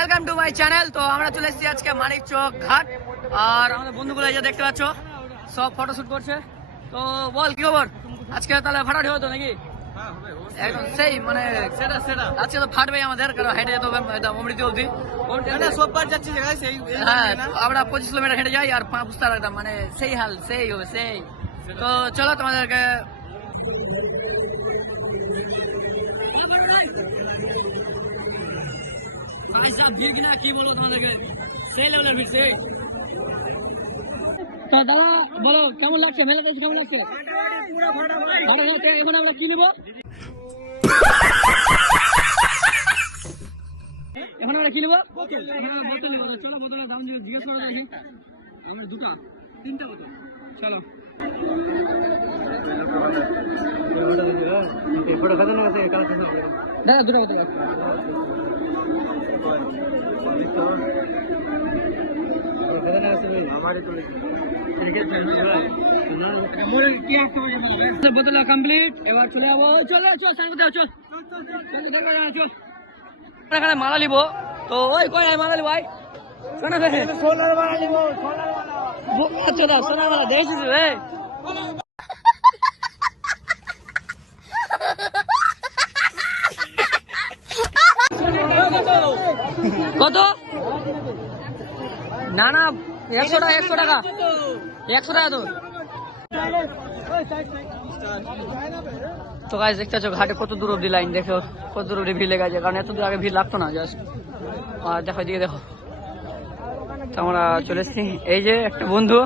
Welcome to my channel. তো আমরা চলে এসেছি আজকে মানিকচক ঘাট, আর আমাদের বন্ধুগুলো এই যে দেখতে পাচ্ছ সব ফটোশুট করছে। তো বল কি খবর আজকে? তাহলে ফাটাফাটি হতো নাকি? একদম সেই মানে আজকে তো ফাটবেই আমাদের, কারণ হেঁটে যেতে হবে অমৃতি অবধি। সববার যাচ্ছি হ্যাঁ, আমরা 25 কিলোমিটার হেঁটে যাই আর বুঝতে একদম মানে সেই হাল সেই হবে সেই। তো চলো তোমাদেরকে ভিড় কিনা কি বলবো তোমাদেরকে, সেই লেভেলের ভিড় সেই। দাদা বলো কেমন লাগছে মেলাতে, কেমন লাগছে? এখন আমরা কি নেবো? এখন আমরা কি নেবো? বোতল নেবো। চলো বোতলের দাম জিজ্ঞেস করা দেখি। আমার দুটো তিনটা বোতল। চলো দাদা দুটো বোতল বোতল কমপ্লিট। এবার চলে যাবো, চল এখানে মালা নিব। তো ওই কয় মালা নিব ভাই? সোনার মালা নিব। সোনার মালা দেখেছিস রে? কত? না না 100 টাকা 100 টাকা 100 টাকা। তো গাইস দেখতে পাচ্ছ ঘাটে কত দূর অব্দি লাইন, দেখো কত দূর অব্দি ভিড় লেগে আছে, কারণ এত দূর আগে ভিড় লাগতো না জাস্ট। আর দেখো দিকে দেখো। তো আমরা চলে এসছি, এই যে একটা বন্ধু।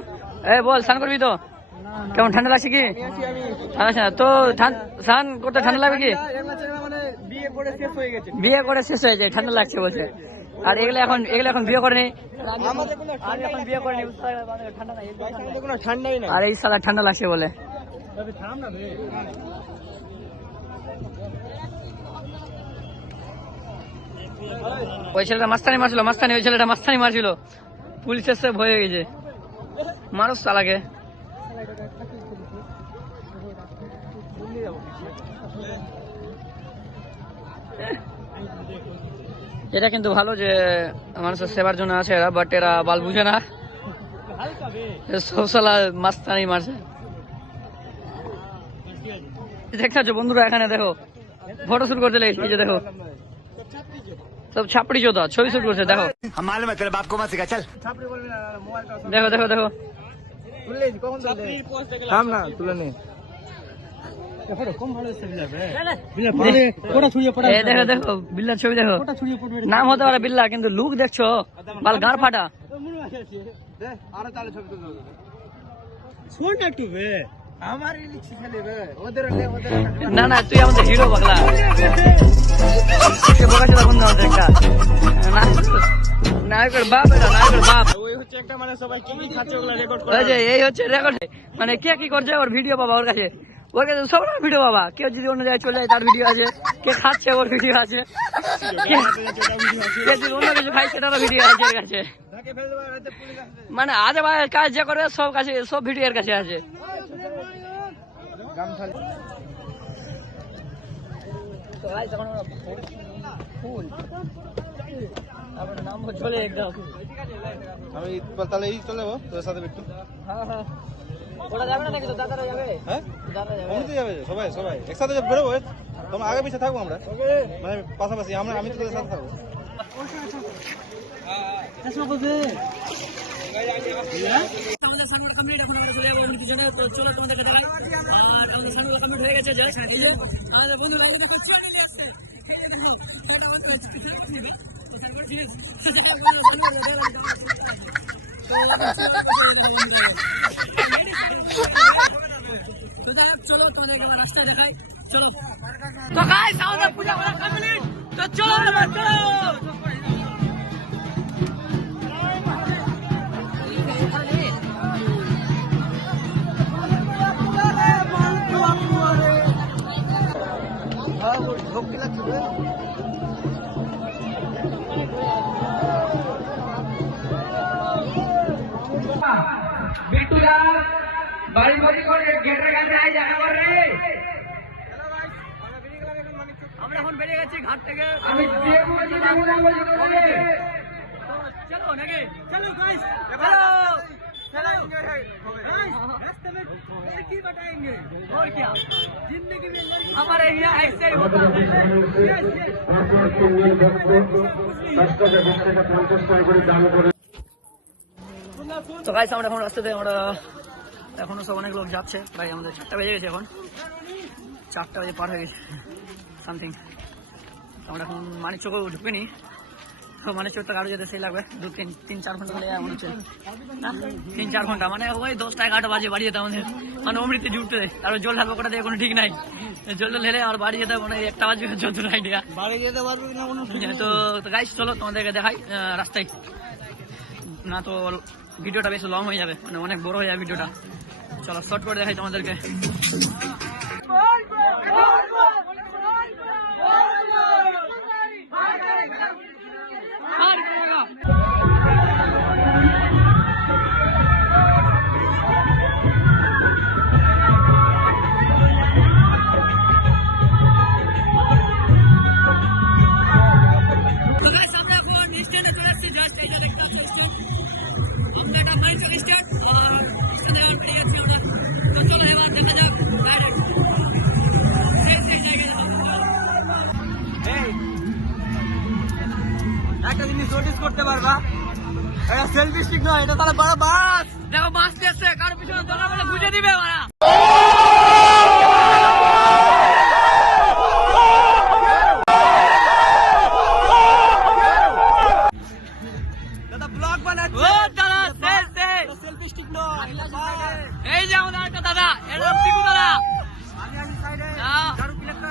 বল স্নান করবি তো? কেমন ঠান্ডা লাগছে কি? আচ্ছা তো স্নান করতে ঠান্ডা লাগবে কি? বিয়ে করে শেষ হয়ে যায় ঠান্ডা লাগছে বলছে। আর এগুলো এখন বিয়ে করেনি, বিয়ে করেনি ঠান্ডাই না। আর এই সালা ঠান্ডা লাগছে বলে। ওই ছেলেটা মাস্তানি মারছিল, ওই ছেলেটা মাস্তানি মারছিল, পুলিশ এসে ভয়ে গেছে। মানুষ সালাকে এটা কিন্তু ভালো যে মানুষের সেবার জন্য আছে এরা, বাট এরা বাল বুঝে না, সব সালা মাস্তানি মারছে। দেখছো বন্ধুরা, এখানে দেখো ফটো শুট করতে লেগেছে, এই যে দেখো সব ছাপড়ি চোদা ছবি শুট করছে। দেখো দেখো দেখো দেখো তুলে নে। দেখো দেখো বিল্লার ছবি দেখো, নাম হতে পারে বিল্লা কিন্তু লুক দেখছো বাল গাঁড় ফাটা। না না তুই আমাদের হিরো পাগলা, নায়কের বাপ, এটা নায়কের বাপ। এই হচ্ছে রেকর্ড, মানে কে কি করছে ওর ভিডিও পাবা ওর কাছে, ওর কাছে সব ভিডিও পাবা। কেউ যদি অন্য জায়গায় চলে যায় তার ভিডিও আছে, কে খাচ্ছে ওর ভিডিও আছে, কে যদি অন্য কিছু খাই সেটারও ভিডিও আছে এর কাছে। মানে আজে ভাই কাজ যে করবে সব কাছে, সব ভিডিও এর কাছে আছে। চলে একদম আমি তাহলে এই চলে যাবো তোর সাথে একটু। হ্যাঁ ওরা যাবে না নাকি? তো দাদারা যাবে? হ্যাঁ যাবে সবাই একসাথে বেরোবো। তোমরা আগে পিছিয়ে থাকবো, আমরা মানে পাশাপাশি আমি তোদের সাথে থাকবো। চলো তোমাদেরকে রাস্তা দেখাই, চলো। তো গাইস আমাদের পূজা করা কমপ্লিট, তো চলো চলো। বিটুরা বাড়ি করে গেটের কাছে আই দেখা করে রে। আমরা এখন বেরিয়ে গেছি ঘাট থেকে। চলো নাকি, চলো গাইস, चलो रास्ते में लड़की बताएंगे और क्या जिंदगी में हमारे यहाँ ऐसे ही होता है। তো গাইস আমরা এখন রাস্তাতে আমরা এখনো সব অনেক লোক যাচ্ছে, প্রায় আমাদের 4টা বেজে গেছে, এখন 4টা বাজে পার হয়ে গেছে সামথিং। আমরা এখন মানিকচকও ঢুকিনি, মানিকচক থেকে আরো যেতে সেই লাগবে 2-3-4 ঘন্টা হলে মনে হচ্ছে না, 3-4 ঘন্টা, মানে ওই 10টা-11টা বাজে বাড়ি যেতে আমাদের, মানে অমৃতে জুটতে তারপর জল ঢালবো কোটা দিয়ে কোনো ঠিক নাই, জল ঢেলে আর বাড়ি যেতে মানে 1টা বাজবে, যত আইডিয়া বাড়ি যেতে পারবো না কোনো। তো গাইস চলো তোমাদেরকে দেখাই রাস্তায়, না তো ভিডিওটা বেশ লং হয়ে যাবে, মানে অনেক বড় হয়ে যাবে ভিডিওটা। চলো শর্ট করে দেখাই তোমাদেরকে। একটা জিনিস নোটিস করতে পারবা, এটা সেলফি স্টিক নয়, এটা তাহলে বড় বাস। দেখো বাস দিয়েছে, কারো পিছনে দোলা বলে বুঝে দিবে ওরা। দাদা ব্লগ বানাচ্ছে, ও দাদা সেলফি স্টিক নয়, এই যে আমাদের একটা দাদা, এটা পিকু দাদা, আমি সাইডে দারু পিলেক্টর।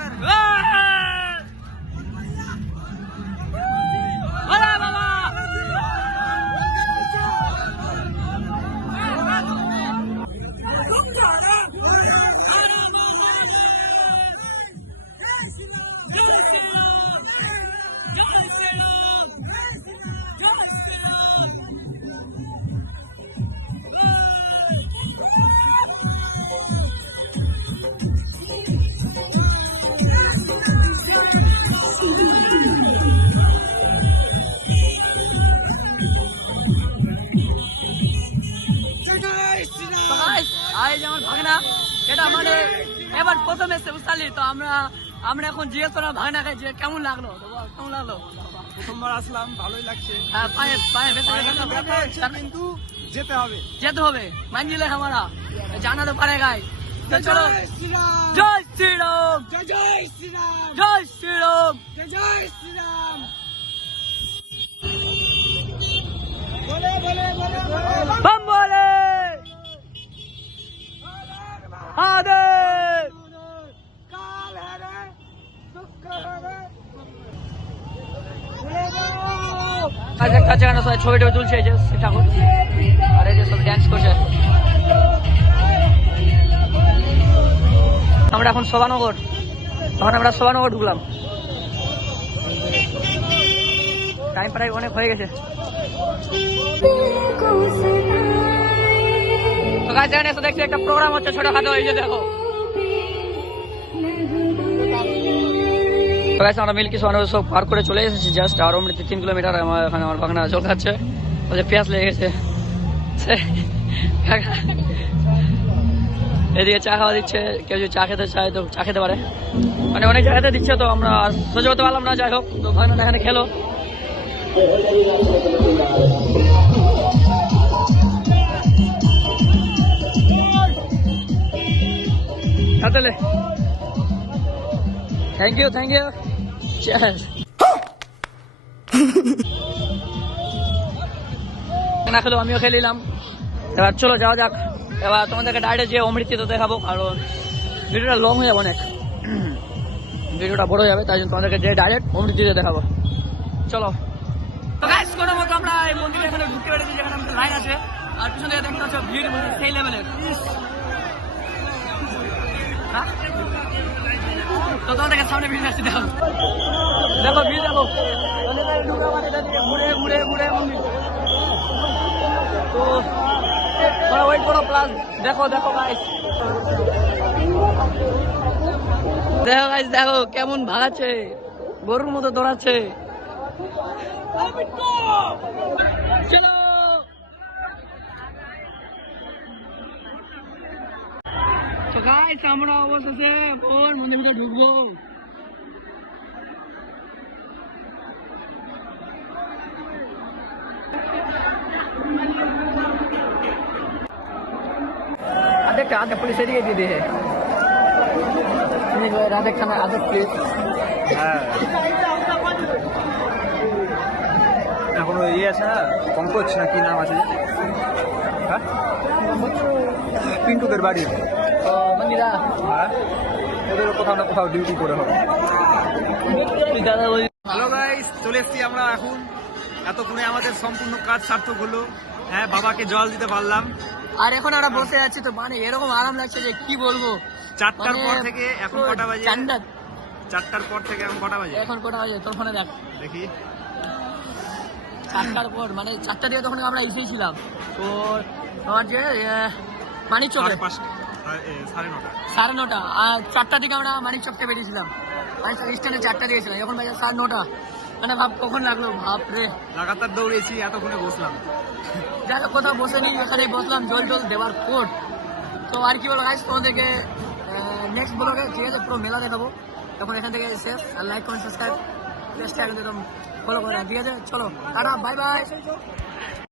আমার ভাগনা, এটা মানে এবার প্রথম এসে বুঝলি, তো আমরা এখন জিজ্ঞেস করলাম ভাগনাকে যে কেমন লাগলো, কেমন লাগলো? প্রথমবার আসলাম, ভালোই লাগছে। হ্যাঁ, পায়ে কিন্তু যেতে হবে মানজিলে हमारा जाना तो पड़ेगा ही। तो चलो जय श्री राम, जय श्री राम, जय श्री राम, जय श्री राम, बोले बोले बोले बम बोले आदे काल है रे शुक्र है रे। আজ একটা জায়গা সবাই ছবি টবি তুলছে, এই যে ঠাকুর আর এই যে সব ড্যান্স করছে। আমরা এখন শোভানগর, আমরা শোভানগর ঢুকলাম, টাইম প্রায় অনেক হয়ে গেছে। তো গাইস এখানে এসে দেখছি একটা প্রোগ্রাম হচ্ছে ছোটখাটো, এই যে দেখো। তো গাইস আমরা মিল্কি শোভানগর সব পার করে চলে এসেছি জাস্ট, আর অমৃত 3 কিলোমিটার। এখানে আমার ভাগনা জল খাচ্ছে, ওদের পেঁয়াজ লেগে গেছে। এদিকে চা খাওয়া দিচ্ছে, কেউ যদি চা খেতে চায় তো চা খেতে পারে, মানে অনেক জায়গাতে দিচ্ছে, তো আমরা সহ্য করতে পারলাম না, যাই হোক। তো ভাগনা এখানে খেলো। Thank you, thank you. না খেলো, আমিও খেয়ে নিলাম। এবার চলো যাওয়া যাক, এবার তোমাদেরকে ডাইরেক্ট যে অমৃতি তো দেখাবো, কারণ ভিডিওটা লং হয়ে যাবে অনেক, ভিডিওটা বড় হয়ে যাবে, তাই জন্য তোমাদেরকে যে ডাইরেক্ট অমৃতিতে দেখাবো। চলো। তো গাইস কোনো মতো আমরা এই মন্দিরে এখানে ঢুকতে পেরেছি, যেখানে আমাদের লাইন আছে, আর পিছনে দেখতে পাচ্ছ ভিড় সেই লেভেলের। তো তোমাদেরকে সামনে ভিড় আসছে, দেখো দেখো ভিড়, দেখো ঘুরে ঘুরে ঘুরে মন্দির। তো তোমরা ওয়েট করো, প্লাস দেখো দেখো গাইস, দেখো গাইস দেখো কেমন ভাগাচ্ছে। গরুর মতো দৌড়াচ্ছে। চলো তো গাইস, আমরা অবশেষে ওর মন্দির ভিতরে ঢুকবো। आधे पुलिस एरिया दे दी है राधे खाना आधे पुलिस। হ্যাঁ এখন ইয়ে আছে না, পঙ্কজ না কি নাম আছে, হ্যাঁ পিন্টুদের বাড়ি, मंदिरा হ্যাঁ ওদের কোথাও না কোথাও ডিউটি করে হবে। दादा बोल হ্যালো গাইস, চলে এসেছি আমরা এখন। এতক্ষণে আমাদের সম্পূর্ণ কাজ সার্থক হলো। হ্যাঁ, বাবাকে জল দিতে পারলাম। আর এখন আমরা বসে আছি তো মানে এরকম আরাম লাগছে যে কি বলবো। 4টার মানে পর থেকে এখন কটা বাজে? ঠান্ডা 4টার পর থেকে এখন কটা বাজে? এখন কটা বাজে তোর ফোনে দেখ, দেখি 4টার পর মানে 4টা দিয়ে তখন আমরা এসেছিলাম তো তোমার যে মানিক চকে 9:30 আর 4টা দিকে আমরা মানিক চকতে বেরিয়েছিলাম, মানিক চক স্ট্যান্ডে 4টা দিয়েছিলাম, এখন বাজে 9:30। মানে ভাব কখন লাগলো, বাপ রে লাগাতার দৌড়েছি, এতক্ষণে বসলাম। যাকে কোথাও বসে নি, এখানেই বসলাম জল টল দেওয়ার পর। তো আর কি বলবো গাইস, তোমাদেরকে নেক্সট ব্লগে ঠিক আছে পুরো মেলা দেখাবো। তখন এখান থেকে শেষ, আর লাইক কমেন্ট সাবস্ক্রাইব প্লেসটা একদম ফলো করে, ঠিক আছে চলো টাটা বাই বাই।